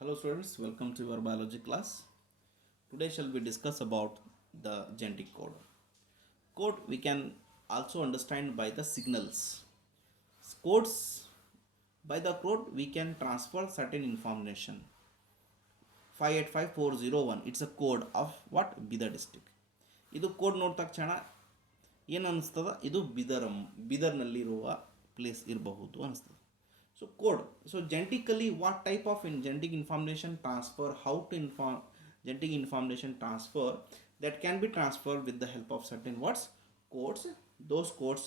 Hello students, welcome to your biology class. Today shall we discuss about the genetic code. Code we can also understand by the signals. Codes by the code we can transfer certain information. 585401 it's a code of what Bidar district. ಇದು code ನೋಡಿದ ತಕ್ಷಣ ಏನು ಅನಿಸ್ತದ ಇದು ಬಿದರ್ನಲ್ಲಿರುವ place ಇರಬಹುದು ಅನಿಸ್ತದೆ. So code. So genetically, what type of genetic information transfer? How to inform genetic information transfer that can be transferred with the help of certain words codes. Those codes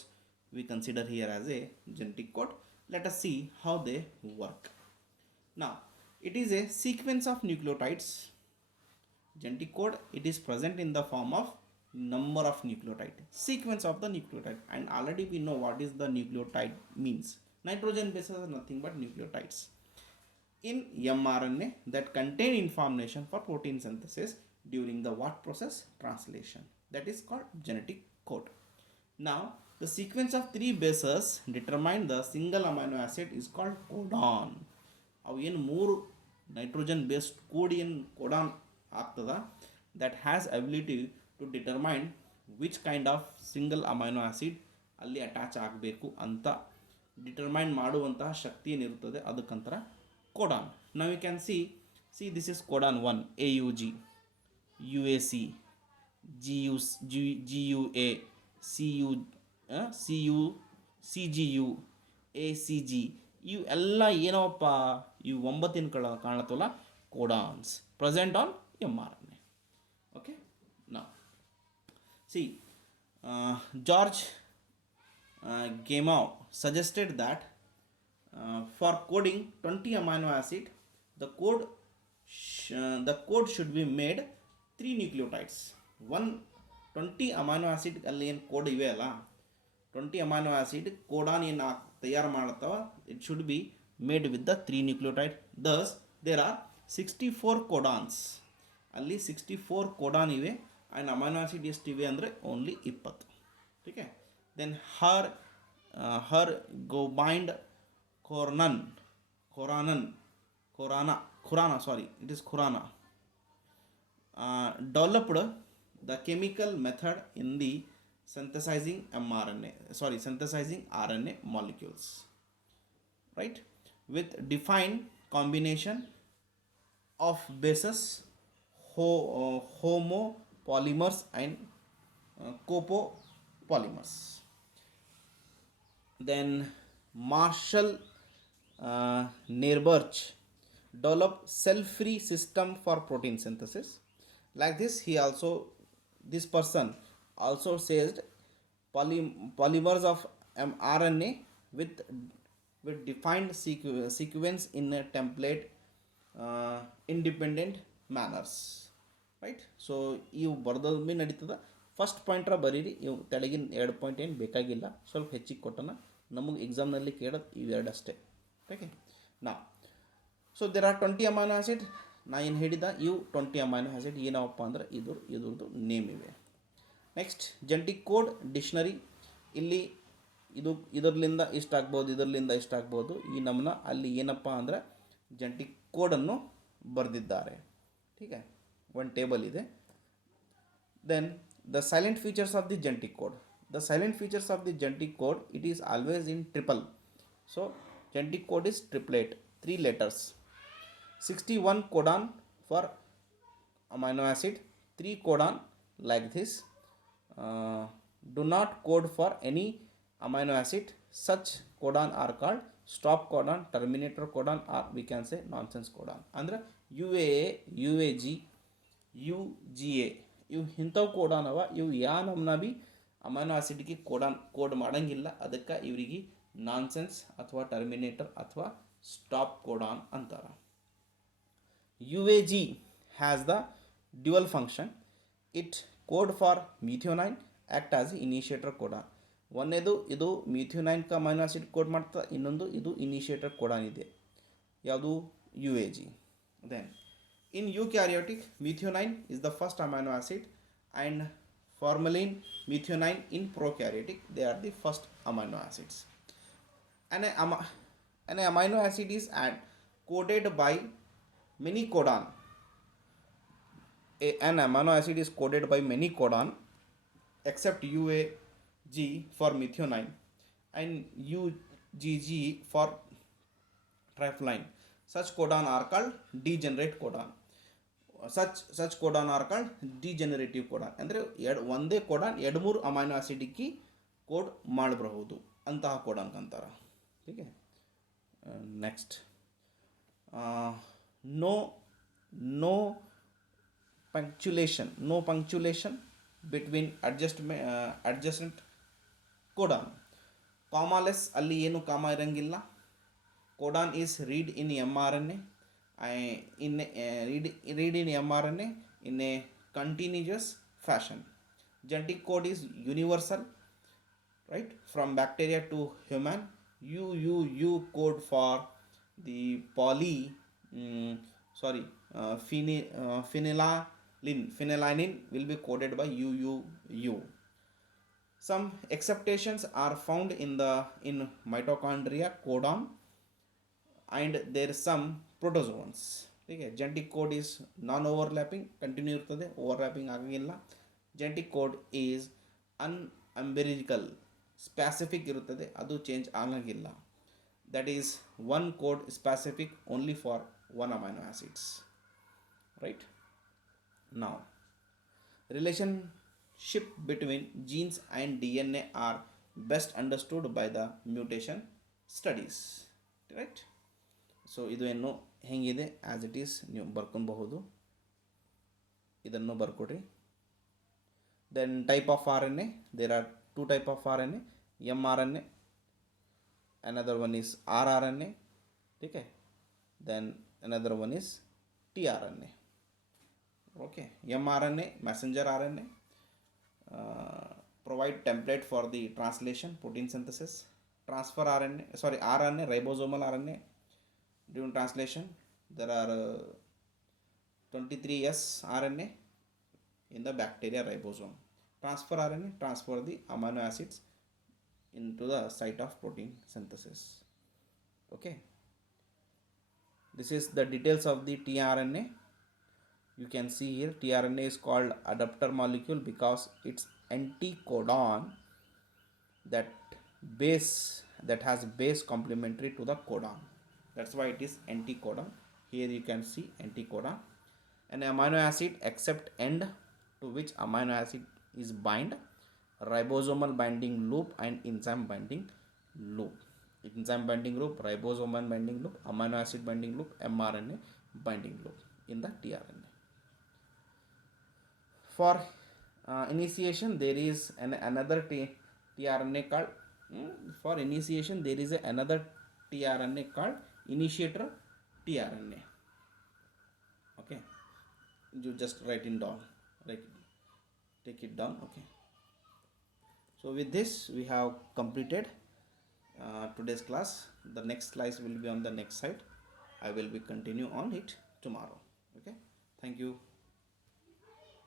we consider here as a genetic code. Let us see how they work. Now, it is a sequence of nucleotides. Genetic code, it is present in the form of number of nucleotide, sequence of the nucleotide, and already we know what is the nucleotide means. Nitrogen bases are nothing but nucleotides in mRNA that contain information for protein synthesis during the what process? Translation. That is called genetic code. Now, the sequence of three bases determine the single amino acid is called codon. ಅವು ಏನು ಮೂರು nitrogen based ಕೂಡಿ ಏನು codon ಆಗ್ತದ that has ability to determine which kind of single amino acid ಅಲ್ಲಿ attach ಆಗಬೇಕು ಅಂತ determine ಮಾಡುವಂತಹ ಶಕ್ತಿ ಏನಿರುತ್ತದೆ ಅದಕ್ಕಂತರ ಕೋಡಾನ್. ನಾವು you can see this is codon 1 AUG UAC GUA CU CGU ACG ಇವು ಎಲ್ಲ ಏನಪ್ಪ ಇವು 9 ಕಾಣತ್ತಲ್ಲ codons present on mRNA. Okay, now see George Gamow suggested that for coding 20 amino acid the code should be made 3 nucleotides. 20 amino acid ಅಲ್ಲಿ ಏನು code ಇವೆ ಅಲ್ಲ 20 amino acid codon ಏನು ತಯಾರು ಮಾಡುತ್ತವ it should be made with the 3 nucleotide. Thus there are 64 codons. ಅಲ್ಲಿ 64 codon ಇವೆ and amino acid ಎಷ್ಟಿವೆ ಅಂದರೆ only 20. Okay, then Har Gobind Khorana sorry it is Khorana developed the chemical method in the synthesizing RNA molecules, right, with defined combination of bases, homopolymers and copopolymers. Then Marshall Nerbach developed cell-free system for protein synthesis. Like this, this person also says polymers of mRNA with defined sequence in a template independent manners, right? So ಇವು ಬರ್ದಲ್ ಭೀ ನಡೀತದ. First ಪಾಯಿಂಟ್ರ ಬರೀರಿ, ಇವು ತೆಳಗಿನ 2 point ಏನು ಬೇಕಾಗಿಲ್ಲ, ಸ್ವಲ್ಪ ಹೆಚ್ಚಿಗೆ ಕೊಟ್ಟನ ನಮಗೆ ಎಕ್ಸಾಮ್ನಲ್ಲಿ ಕೇಳೋದು ಇವೆರಡು ಅಷ್ಟೇ. ಓಕೆ, ನಾ so there are 20 amino acid. ನಾ ಏನು ಹೇಳಿದ ಇವು 20 ಅಮೈನೋ ಆಸಿಡ್ ಏನವಪ್ಪ ಅಂದ್ರೆ ಇದ್ರದ್ದು ನೇಮ್ ಇವೆ. Next genetic code dictionary. ಇಲ್ಲಿ ಇದರಲ್ಲಿಂದ ಇಷ್ಟಾಗ್ಬೋದು, ಇದರಲ್ಲಿಂದ ಇಷ್ಟಾಗ್ಬೋದು, ಈ ನಮ್ಮನ್ನ ಅಲ್ಲಿ ಏನಪ್ಪ ಅಂದರೆ ಜೆನೆಟಿಕ್ ಕೋಡನ್ನು ಬರೆದಿದ್ದಾರೆ. ठीक है, one table ಇದೆ. Then the silent features of the genetic code. The silent features of the genetic code, it is always in triple. So genetic code is triplet, 3 letters. 61 codon for amino acid, 3 codon like this. Do not code for any amino acid. Such codon are called stop codon, terminator codon, or we can say nonsense codon. ಅಂದ್ರೆ UAA, UAG, UGA ಇವು ಇಂಥವು codon ಅವ. ಇವು ಯಾ ನಮ್ನ ಭೀ amino ಆಸಿಡ್ಗೆ code ಮಾಡಂಗಿಲ್ಲ. ಅದಕ್ಕೆ ಇವರಿಗೆ ನಾನ್ಸೆನ್ಸ್ ಅಥವಾ ಟರ್ಮಿನೇಟರ್ ಅಥವಾ ಸ್ಟಾಪ್ ಕೋಡಾನ್ ಅಂತಾರ. UAG has the dual function. It code for methionine, act as initiator codon. ಒಂದೇದು ಇದು ಮಿಥಿಯೋನೈನ್ಗೆ ಅಮೈನೋ ಆಸಿಡ್ ಕೋಡ್ ಮಾಡ್ತದೆ, ಇನ್ನೊಂದು ಇದು ಇನಿಷಿಯೇಟರ್ ಕೋಡಾನ್ ಇದೆ, ಯಾವುದು UAG. Then in eukaryotic, methionine is the first amino acid and formalin, methionine in prokaryotic, they are the first amino acids. An amino acid is coded by many codon. An amino acid is coded by many codon except UAG for methionine and UGG for triphenylline. Such codon are called degenerate codon. Such codon are called degenerative codon. ಅಂದರೆ ಒಂದೇ codon ಎರಡು ಮೂರು amino ಆಸಿಡಿಕ್ಕಿ code ಮಾಡಬಹುದು ಅಂತಹ codon ಅಂತಾರೆ. ठीक है. Next, no no punctuation between adjacent codon. ಕಾಮಾಲೆಸ್ ಅಲ್ಲಿ ಏನು ಕಾಮ ಇರಂಗಿಲ್ಲ. Codon is read in mRNA read in mRNA in a continuous fashion. Genetic code is universal, right, from bacteria to human. U code for the phenylalanine will be coded by UUU. Some exceptions are found in mitochondria codon and there is some protozoans. ठीक है. Genetic code is non overlapping, continue इರ್ತದೆ, overlapping ಆಗಂಗಿಲ್ಲ. Genetic code is unambiguous, specific ಇರುತ್ತದೆ, ಅದು change ಆಗಂಗಿಲ್ಲ. That is one code specific only for one amino acids, right. Now relationship between genes and DNA are best understood by the mutation studies, right. So ಇದು ಏನು ಹೆಂಗಿದೆ as it is ನೀವು ಬರ್ಕೊಬಹುದು, ಇದನ್ನು ಬರ್ಕೊಡ್ರಿ. Then type of R N A, there are two type of R N A, mRNA, another one is rRNA, ठीक है. then another one is tRNA. okay, mRNA messenger RNA provide template for the translation protein synthesis. Transfer RNA ribosomal RNA during translation there are 23S RNA in the bacteria ribosome. Transfer RNA transfer the amino acids into the site of protein synthesis. okay, this is the details of the tRNA. You can see here tRNA is called adapter molecule because its anticodon that has base complementary to the codon. That's why it is anticodon. Here you can see anticodon. An amino acid accept end to which amino acid is bind, ribosomal binding loop and enzyme binding loop. Enzyme binding loop, ribosomal binding loop, amino acid binding loop, mRNA binding loop in the tRNA. For initiation there is another tRNA called for initiation there is another tRNA called initiator tRNA. okay, you just write it down, take it down. okay, so with this we have completed today's class. The next class will be on the next side. I will be continue on it tomorrow. okay, thank you.